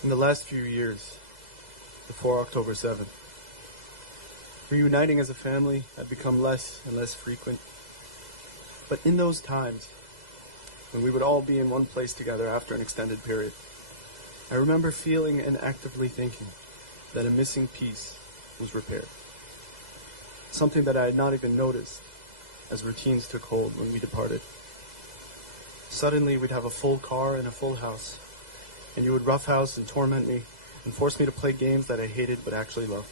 In the last few years, before October 7th, reuniting as a family had become less and less frequent. But in those times, when we would all be in one place together after an extended period, I remember feeling and actively thinking that a missing piece was repaired. Something that I had not even noticed as routines took hold when we departed. Suddenly, we'd have a full car and a full house, and you would roughhouse and torment me and force me to play games that I hated but actually loved.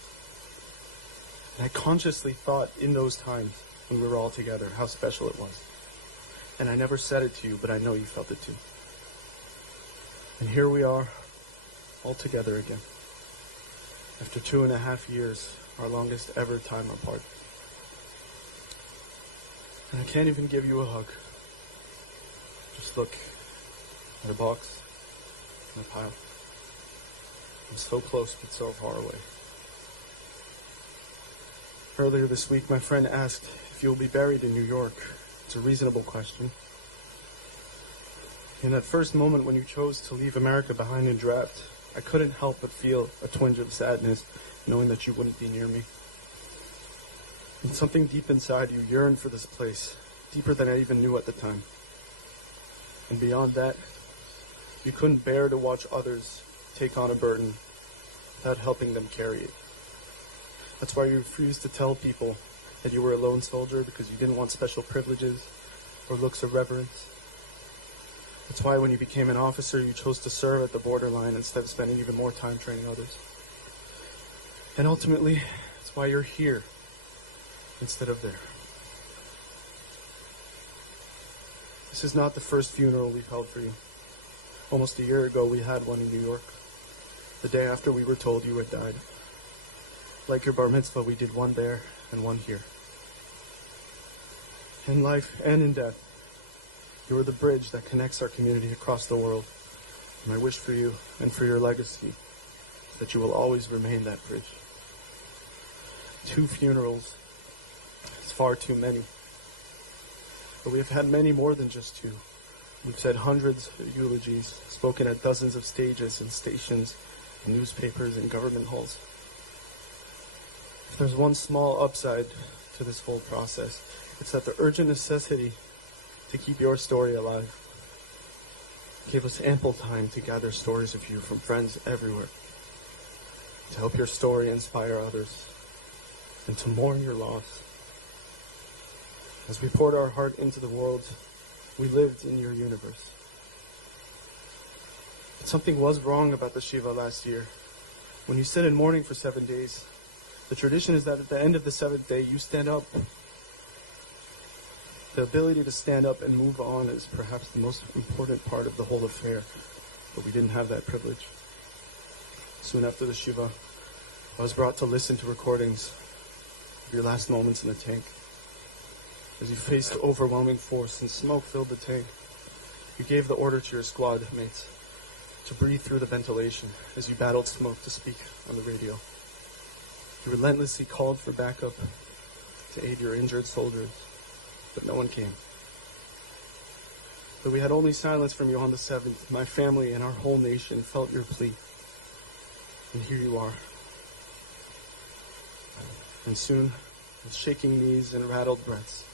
And I consciously thought in those times when we were all together how special it was. And I never said it to you, but I know you felt it too. And here we are, all together again. After 2.5 years, our longest ever time apart. And I can't even give you a hug. Just look at a box and a pile. I'm so close but so far away. Earlier this week, my friend asked if you'll be buried in New York. It's a reasonable question. In that first moment when you chose to leave America behind in draft, I couldn't help but feel a twinge of sadness knowing that you wouldn't be near me. And something deep inside you yearned for this place, deeper than I even knew at the time. And beyond that, you couldn't bear to watch others take on a burden without helping them carry it. That's why you refused to tell people that you were a lone soldier because you didn't want special privileges or looks of reverence. That's why when you became an officer, you chose to serve at the borderline instead of spending even more time training others. And ultimately, it's why you're here instead of there. This is not the first funeral we've held for you. Almost a year ago, we had one in New York, the day after we were told you had died. Like your bar mitzvah, we did one there and one here. In life and in death, you are the bridge that connects our community across the world. And I wish for you and for your legacy that you will always remain that bridge. 2 funerals is far too many. But we have had many more than just 2. We've said hundreds of eulogies, spoken at dozens of stages and stations, and newspapers and government halls. If there's one small upside to this whole process, it's that the urgent necessity to keep your story alive gave us ample time to gather stories of you from friends everywhere, to help your story inspire others, and to mourn your loss. As we poured our heart into the world, we lived in your universe. But something was wrong about the Shiva last year. When you sit in mourning for 7 days, the tradition is that at the end of the 7th day, you stand up. The ability to stand up and move on is perhaps the most important part of the whole affair, but we didn't have that privilege. Soon after the Shiva, I was brought to listen to recordings of your last moments in the tank. As you faced overwhelming force and smoke filled the tank, you gave the order to your squad mates to breathe through the ventilation as you battled smoke to speak on the radio. You relentlessly called for backup to aid your injured soldiers, but no one came. Though we had only silence from you on the 7th, my family and our whole nation felt your plea. And here you are. And soon, with shaking knees and rattled breaths,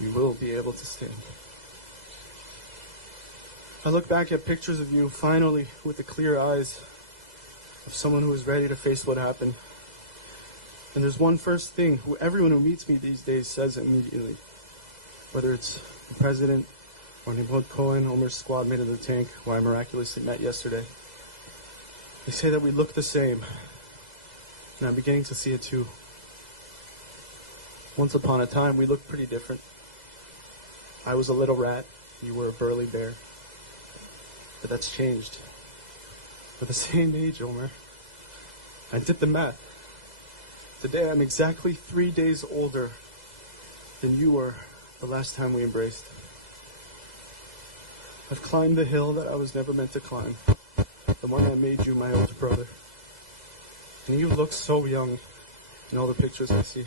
you will be able to stand. I look back at pictures of you, finally, with the clear eyes of someone who is ready to face what happened. And there's one first thing who everyone who meets me these days says immediately. Whether it's the president or Nimrod Cohen, Omer's squad mate in the tank, who I miraculously met yesterday. They say that we look the same, and I'm beginning to see it too. Once upon a time, we looked pretty different. I was a little rat, you were a burly bear. But that's changed. We're the same age, Omer. I did the math. Today I'm exactly 3 days older than you were the last time we embraced. I've climbed the hill that I was never meant to climb, the one that made you my older brother. And you look so young in all the pictures I see.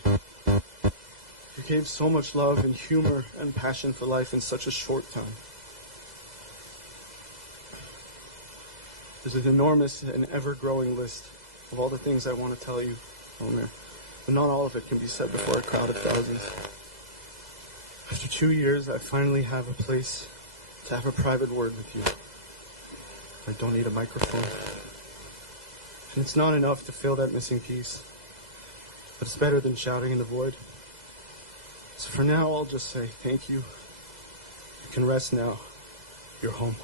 You gave so much love and humor and passion for life in such a short time. There's an enormous and ever-growing list of all the things I want to tell you, Omer, but not all of it can be said before a crowd of thousands. After 2 years, I finally have a place to have a private word with you. I don't need a microphone. And it's not enough to fill that missing piece, but it's better than shouting in the void. So for now, I'll just say thank you. You can rest now. You're home.